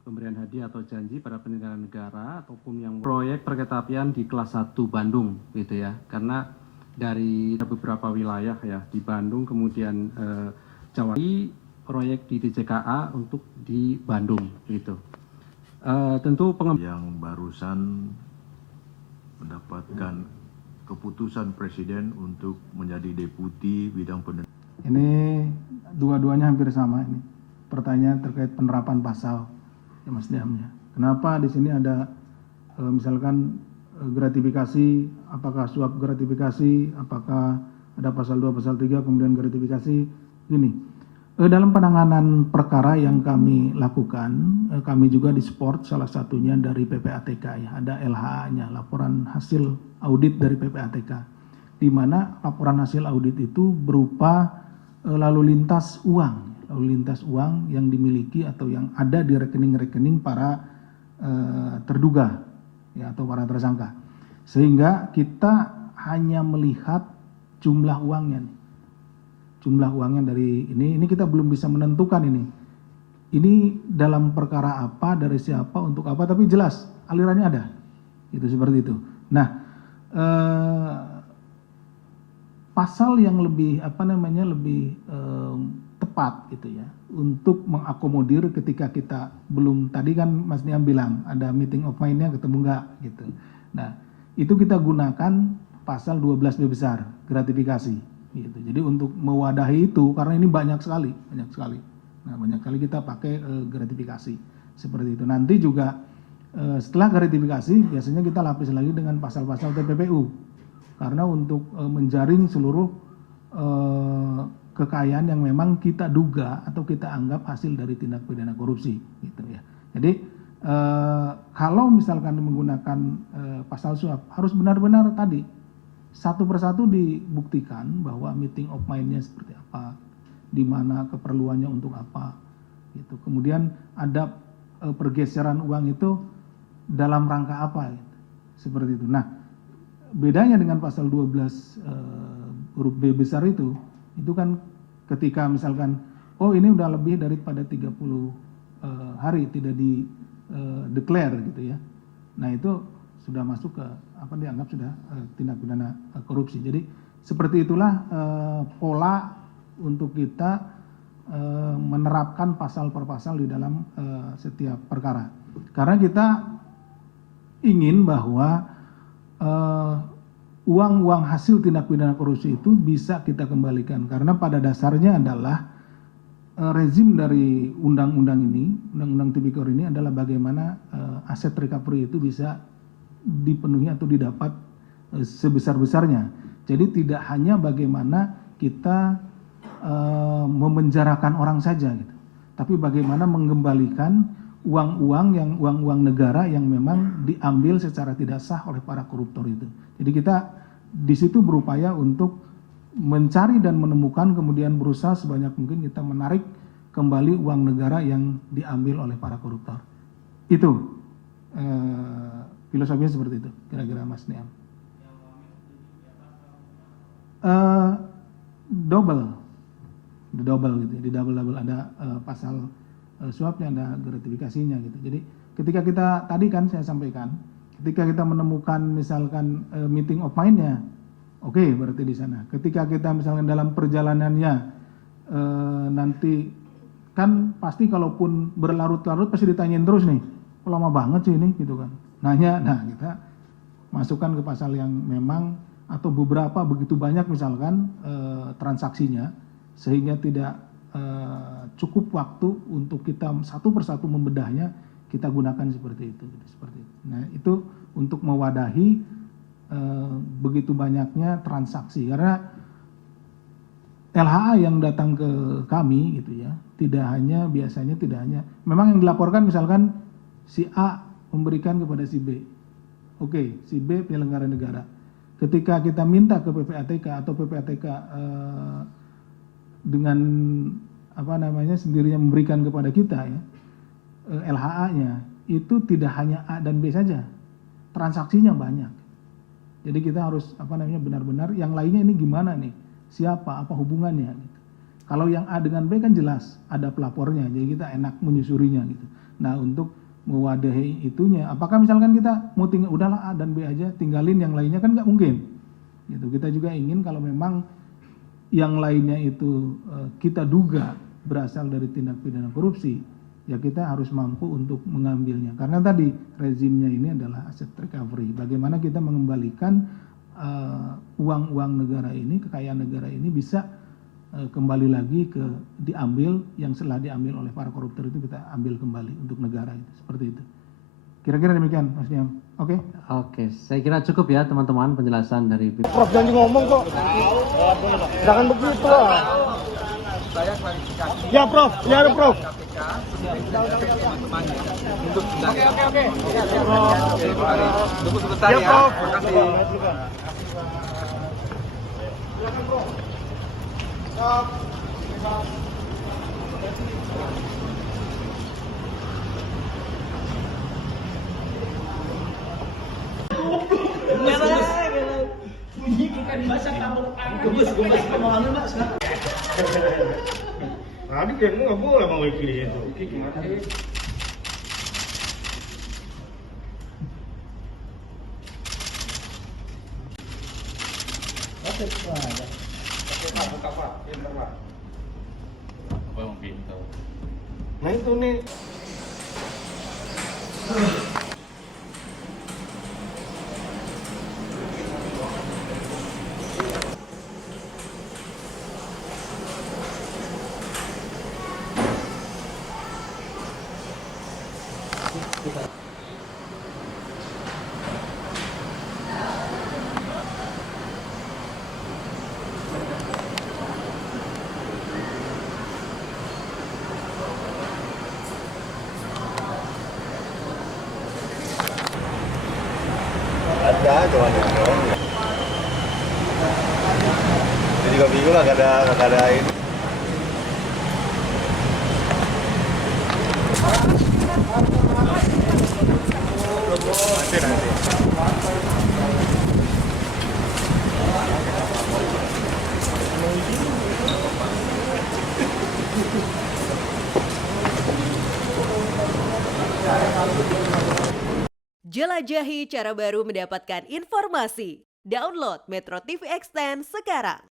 pemberian hadiah atau janji pada penyelenggara negara ataupun yang proyek perkereta di kelas 1 Bandung gitu ya. Karena dari beberapa wilayah ya di Bandung kemudian Jawa proyek di DJKA untuk di Bandung gitu. Tentu yang barusan mendapatkan keputusan Presiden untuk menjadi deputi bidang pendidikan. Ini dua-duanya hampir sama ini. Pertanyaan terkait penerapan pasal ya Mas Diam ya. Kenapa di sini ada misalkan gratifikasi, apakah suap gratifikasi, apakah ada pasal 2, pasal 3, kemudian gratifikasi gini. Dalam penanganan perkara yang kami lakukan, kami juga disupport salah satunya dari PPATK ya, ada LHA-nya, laporan hasil audit dari PPATK, di mana laporan hasil audit itu berupa lalu lintas uang yang dimiliki atau yang ada di rekening-rekening para terduga ya, atau para tersangka, sehingga kita hanya melihat jumlah uangnya nih. Jumlah uangnya dari ini kita belum bisa menentukan ini dalam perkara apa, dari siapa, untuk apa, tapi jelas alirannya ada, itu seperti itu. Nah, pasal yang lebih lebih tepat gitu ya untuk mengakomodir ketika kita belum, tadi kan Mas Niam bilang ada meeting of mind-nya ketemu enggak gitu. Nah, itu kita gunakan pasal 12B besar, gratifikasi gitu. Jadi untuk mewadahi itu, karena ini banyak sekali. Nah, banyak kali kita pakai gratifikasi seperti itu. Nanti juga setelah gratifikasi biasanya kita lapis lagi dengan pasal-pasal TPPU, karena untuk menjaring seluruh kekayaan yang memang kita duga atau kita anggap hasil dari tindak pidana korupsi gitu ya. Jadi kalau misalkan menggunakan pasal suap, harus benar-benar tadi satu persatu dibuktikan bahwa meeting of mind-nya seperti apa, di mana keperluannya untuk apa gitu. Kemudian ada pergeseran uang itu dalam rangka apa gitu. Seperti itu. Nah, bedanya dengan pasal 12 huruf B besar itu kan ketika misalkan oh ini udah lebih daripada 30 hari tidak di declare gitu ya. Nah, itu sudah masuk ke apa dianggap sudah tindak pidana korupsi. Jadi seperti itulah pola untuk kita menerapkan pasal per pasal di dalam setiap perkara. Karena kita ingin bahwa uang-uang hasil tindak pidana korupsi itu bisa kita kembalikan, karena pada dasarnya adalah rezim dari undang-undang ini, undang-undang tipikor ini adalah bagaimana aset recovery itu bisa dipenuhi atau didapat sebesar-besarnya. Jadi tidak hanya bagaimana kita memenjarakan orang saja gitu, tapi bagaimana mengembalikan uang-uang negara yang memang diambil secara tidak sah oleh para koruptor itu. Jadi kita di situ berupaya untuk mencari dan menemukan, kemudian berusaha sebanyak mungkin kita menarik kembali uang negara yang diambil oleh para koruptor. Itu filosofinya seperti itu, kira-kira Mas Niam. Double gitu, di double ada pasal suapnya, ada gratifikasinya gitu. Jadi ketika kita tadi kan saya sampaikan, ketika kita menemukan misalkan meeting of mind-nya, oke, berarti di sana. Ketika kita misalkan dalam perjalanannya nanti kan pasti kalaupun berlarut-larut pasti ditanyain terus nih, kok lama banget sih ini gitu kan. Nanya, nah kita masukkan ke pasal yang memang atau beberapa begitu banyak misalkan transaksinya, sehingga tidak cukup waktu untuk kita satu persatu membedahnya, kita gunakan seperti itu. Nah, itu untuk mewadahi begitu banyaknya transaksi, karena LHA yang datang ke kami gitu ya, biasanya tidak hanya memang yang dilaporkan misalkan si A memberikan kepada si B. Oke, si B penyelenggara negara. Ketika kita minta ke PPATK atau PPATK dengan sendirinya memberikan kepada kita ya, LHA-nya itu tidak hanya A dan B saja, transaksinya banyak. Jadi kita harus benar-benar yang lainnya ini gimana nih, siapa, apa hubungannya gitu. Kalau yang A dengan B kan jelas ada pelapornya, jadi kita enak menyusurinya gitu. Nah, untuk mewadahi itunya, apakah misalkan kita mau tinggal udahlah A dan B aja, tinggalin yang lainnya, kan nggak mungkin. Gitu. Kita juga ingin kalau memang yang lainnya itu kita duga berasal dari tindak pidana korupsi, ya kita harus mampu untuk mengambilnya. Karena tadi rezimnya ini adalah aset recovery. Bagaimana kita mengembalikan uang-uang negara ini, kekayaan negara ini bisa kembali lagi diambil, yang setelah diambil oleh para koruptor itu kita ambil kembali untuk negara itu, seperti itu. Kira-kira demikian, Mas Niam. Oke? Oke, saya kira cukup ya teman-teman penjelasan dari Prof janji ngomong kok. Jangan begitu lah. Ya Prof, ya Prof. Oke. Tunggu sebentar ya. Prof. Tadi kan nggak boleh mewakili itu. Nah itu nih. Ada cuma doang. Dia juga bingung lah, gak ada ini. Jelajahi cara baru mendapatkan informasi. Download Metro TV Extend sekarang.